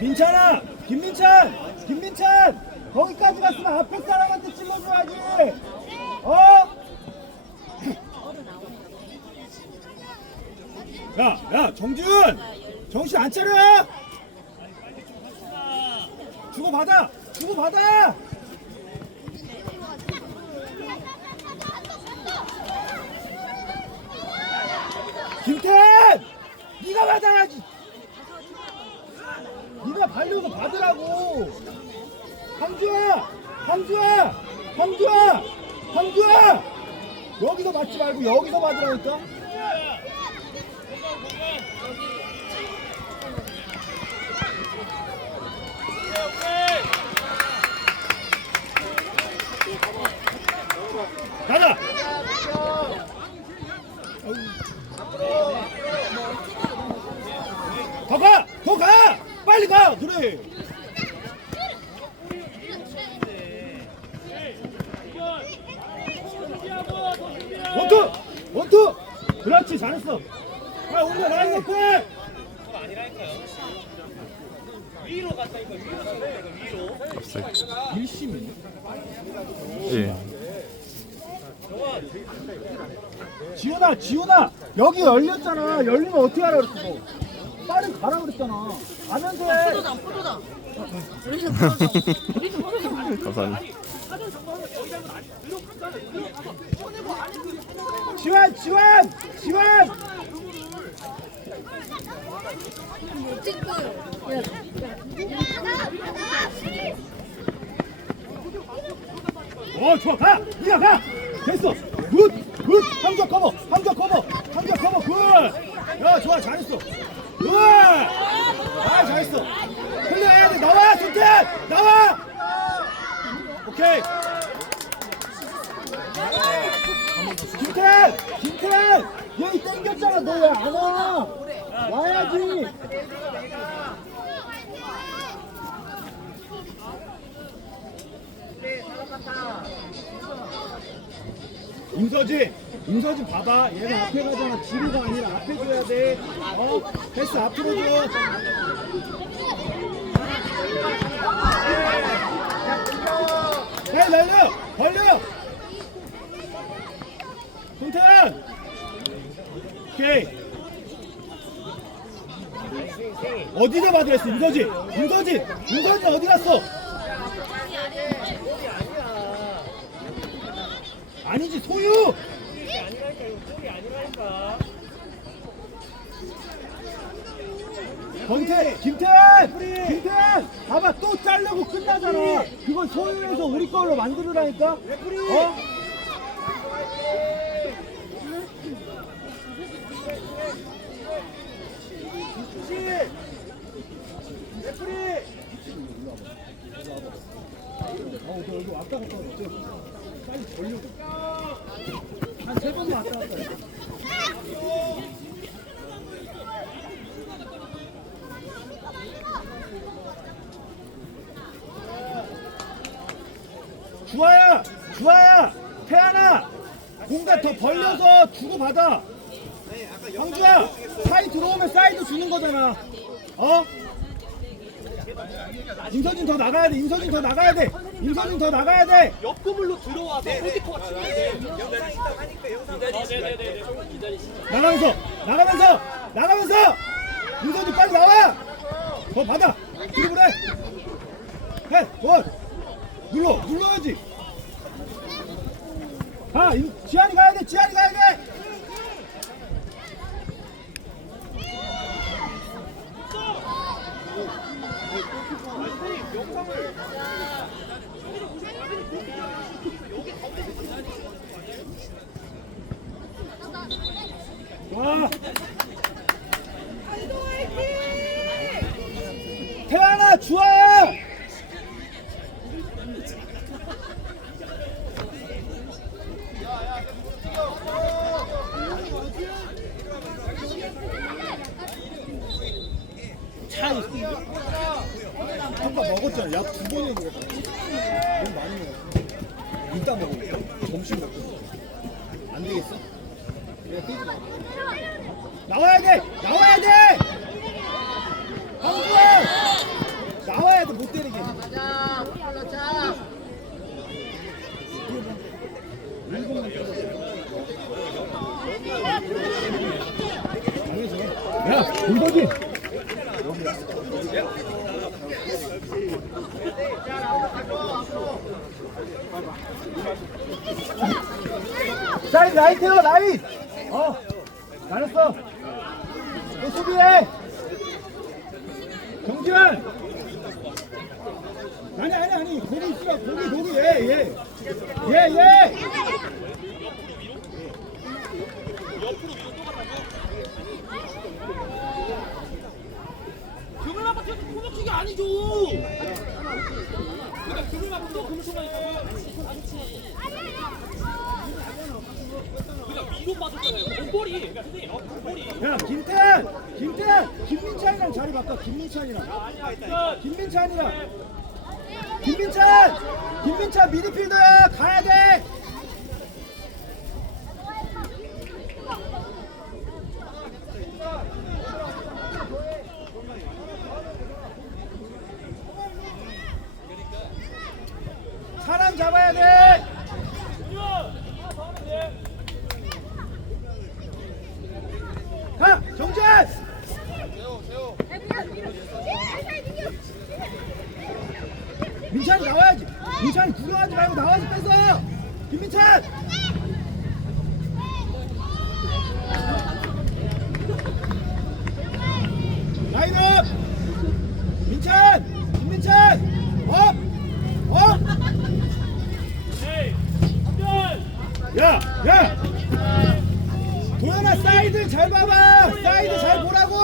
민찬아, 김민찬, 김민찬, 거기까지 갔으면 앞에 사람한테 찔러줘야지. 어? 야, 야, 정지훈, 정신 안 차려? 주고 받아, 주고 받아. 김태, 네가 받아야지. 네가 발려서 받으라고. 황주야, 황주야, 황주야, 황주야. 여기서 받지 말고 여기서 받으라니까. 가자. 더 가! 더 가! 빨리 가! 그래! 원투! 원투! 그렇지 잘했어 야 우리가 나이스 해 일심이네 예. 지훈아 지훈아 여기 열렸잖아 열리면 어떻게 하라 그랬어 너 빨리 가라 그랬잖아 가면 돼 포도당 포도당 우리는 포도당 우리는 포도당 감사합니다. 지환 지환 지환 찍고 어 좋아 가 니가 가 됐어 굿 굿! 함정 커버! 함정 커버! 함정 커버! 굿 야 좋아 잘했어. 굿 아 잘했어. 흘려야 돼. 나와 손태! 나와! 오케이. 김태! 김태! 여기 땡겼잖아 너 왜 안 와? 와야지. 임서진, 임서진 봐봐. 얘는 앞에 가잖아. 뒤로가 아니라 앞에 줘야 돼. 어? 패스 앞으로 줘. 해, 날려! 벌려! 송태현! 오케이. 어디다 받으랬어, 임서진? 임서진! 임서진 어디 갔어? 아니지, 소유! 권태, 김태현! 김태현! 봐봐, 또 자르고 끝나잖아. 그걸 소유해서 우리 걸로 만들으라니까? 어? 어, 왔다 갔다 하네. 저 빨리 걸려고. 한세 번만 왔다 갔다 해. 주아야! 주아야! 태연아! 공간 더 벌려서 주고 받아! 황주야! 사이 들어오면 사이드 주는 거잖아. 어? 임서진 더 나가야 돼. 임서진 더 나가야 돼. 임서진 더 나가야 돼. 옆구물로 들어와서 골키퍼가 치면 돼. 나가면서 나가면서 나가면서 임서진 빨리 나와. 더 받아. 드리블해. 해. 원. 눌러. 눌러야지. 아, 임- 지한이 가야 돼. 지한이 가야 돼. 와. 태아나 주아야. 차 있는데? 아까 먹었잖아. 약 두 번이나 먹었잖아. 너무 많이 먹었어. 이따 먹어. 점심 먹고. 안 되겠어? 나와야 돼! 나와야 돼! 황구! 나와야 돼, 못 때리게. 야, 불거지! 사이드 라이트 라이트 어 잘했어 또 수비해 정지현 아니 아니 아니 거기 있어 거기 코너킥이 아니죠. 그러니까 그러니까 위로 빠졌잖아요. 목걸이. 그러니까 선생님, 어, 목걸이. 야 김태현 김태현 김민찬이랑 자리 바꿔 김민찬이랑 아니야, 김민찬이랑 김민찬! 김민찬 미드필더야! 가야 돼 사람 잡아야 돼 가! 정재! 민찬이 나와야지. 민찬이 구경하지 말고 나와서 뺏어. 김민찬. 라인업. 민찬. 김민찬. 어? 어? 야, 야. 도현아 사이드 잘 봐봐. 사이드 잘 보라고.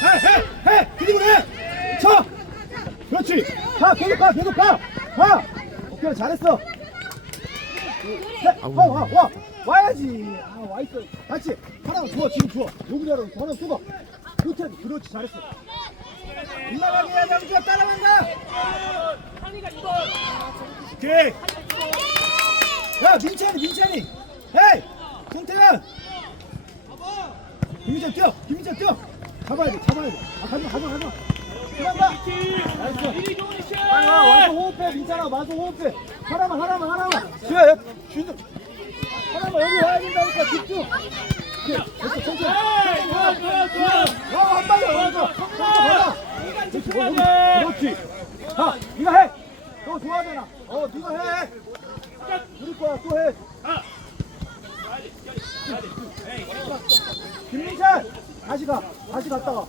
해, 해, 해! 드리블 해! 쳐! 그렇지! 가, 계속 가, 계속 가! 가! 오케이, 잘했어! 해, 와, 와, 와! 와야지! 아, 와 있어. 같이! 하나만 주워, 지금 주워. 여기다가 하나 쏘봐. 못해, 그렇지, 잘했어. 빗나가게 해야 장주가 따라간다! 오케이! 야, 민찬이, 민찬이! 헤이! 송태현! 김민찬 뛰어! 김민찬 뛰어! 잡아야 돼, 잡아야 돼. 아, 가지마. 들어간다! 나이스. 빨리 와, 와서 호흡해, 민찬아, 와서 호흡해. 하나만, 하나만, 하나만. 주야, 야, 주는. 하나만 여기 와야 된다니까, 집중. 됐어, 천천히. 와, 한 방에 와서. 그렇지, 어, 거기. 그렇지. 자, 네가 해. 너 좋아하잖아. 어, 네가 해. 우리 거야, 또 해. 김민찬 다시 가 다시 갔다가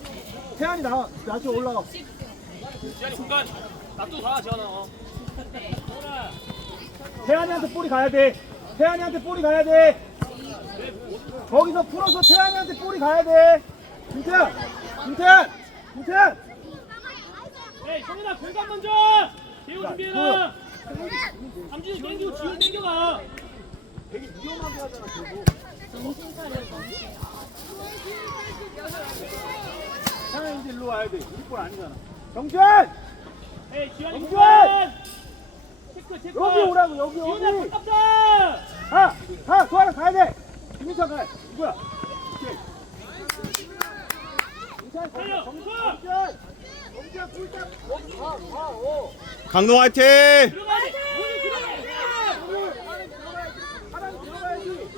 태안이 나와 다시 올라가. 지한이 공간. 놔두고 가, 지한아. 태안이한테 볼이 가야 돼. 태안이한테 볼이 가야 돼. 거기서 풀어서 태안이한테 볼이 가야 돼. 김태안 김태안 김태안 에이, 성현아, 공간 먼저! 재우 준비해라! 삼진이 땡기고 지훈 땡겨가! 되게 위험하게 하잖아 결국 태안이 이제 일로 와야 돼 우리 볼 아니잖아 정준 에이, 영준! 공간! 체크, 체크! 여기 오라고 여기 지훈아, 여기 가깝다! 가! 가! 도하나 가야 돼! 김민찬 가! 누구야? 오케이. 민찬 달려! 정준! 가! 정준! 정준 꿀딱! 거기 가! 가! 어! 강동 화이팅! 들어가야지! 오늘 들어가야지! 안에 들어가야지! 사람이 들어가야지!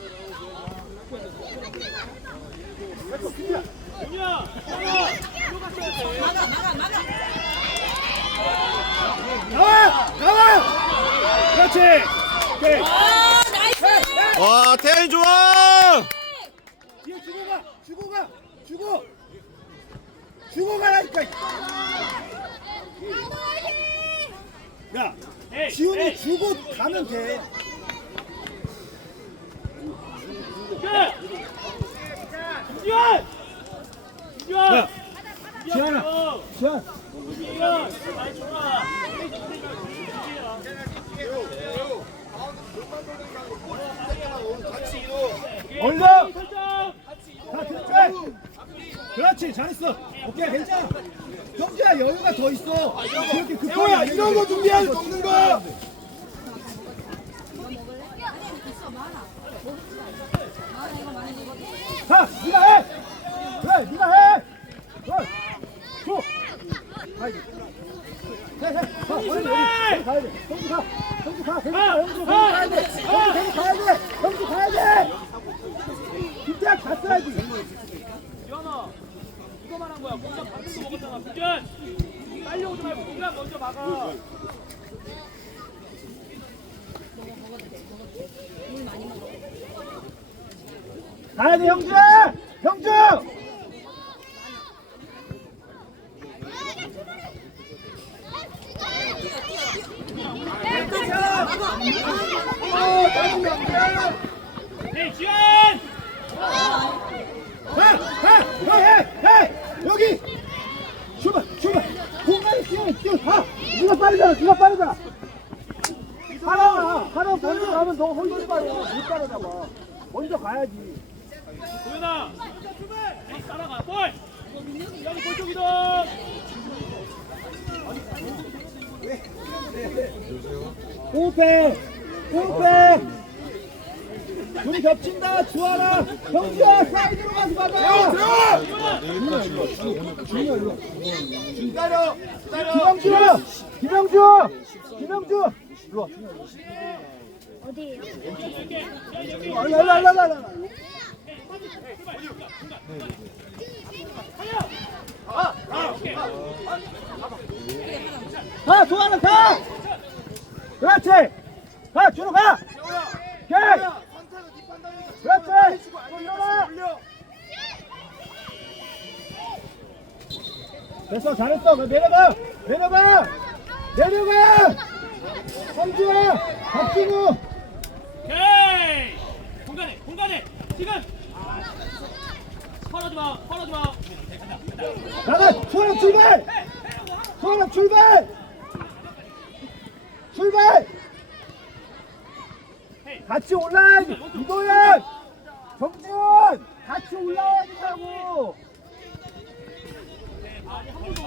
됐어, 김이야! 윤이야! 들어갔어야 돼! 나와! 나와! 그렇지! 오케이! 와 태현이 좋아! 뒤에 주고 가! 주고 가! 주고! 주고 가라니까! 야! 지훈이 주고 가면 돼! 끝! 야! 지현아 지현 그렇지 잘했어 오케이 괜찮아 경주야 여유가 더 있어 그렇게 급하게 이런 거 준비해 먹는 거 자, 네가 해. 그래, 네가 해. 그래. 줘. 가야 돼. 해, 해. 가, 어디, 어디, 어디 가야 돼. 형주 가. 형주 가. 형주 가. 형주 가야 돼. 형주 계속 가야 돼. 형주 가야 돼. 김태학 갔어야지. 이현아 이거만 한 거야 공간 방금 거 먹었잖아 구준 빨리 오지 말고 공간 먼저 막아 가야 돼. 형주. 형주야. 네 지현 해, 해, 해, 해, 해. 여기. 슈바, 슈바. 공간에 뛰어, 뛰어, 가. 네가 빠르잖아, 네가 빠르잖아. 하나, 하나 먼저 가면 너 훨씬 빠르. 못 따라잡아. 먼저 가야지. 도현아 형 따라가 볼 여기 골쪽 이동 호흡해, 호흡해. 둘이 겹친다, 주하나. 형주야, 사이드로 가서 받아. 기다려, 기다려. 김영주, 김영주, 김영주. 일로 와. 어디에요? 일로, 일로, 일로, 일로, 일로. 가, 조하나 가. 그렇지. 가, 준호 가. 오케이. 그렇지. 됐어, 잘했어. 그 내려가. 내려가. 내려가. 성주야, 박진우. 오케이 공간에 공간에 지금 펄하지 마 펄하지 마 나가. 소영 출발. 출발. 출발. 같이 올라야지. 이도현, 정지훈, 같이 올라와야 된다고.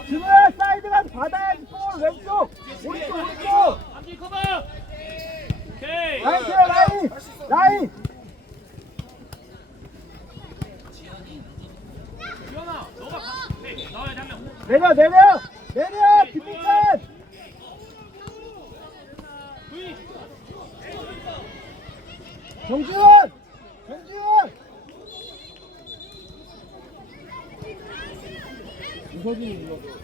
지금 사이드 가서 받아야지. 볼 왼쪽, 오른쪽, 오른쪽. 안지 커버 오케이 라인 세요 라인, 라인. 지현아 너가 내려, 내려, 내려. 김민찬. 정지훈, 정지훈. 이서진이 눌러.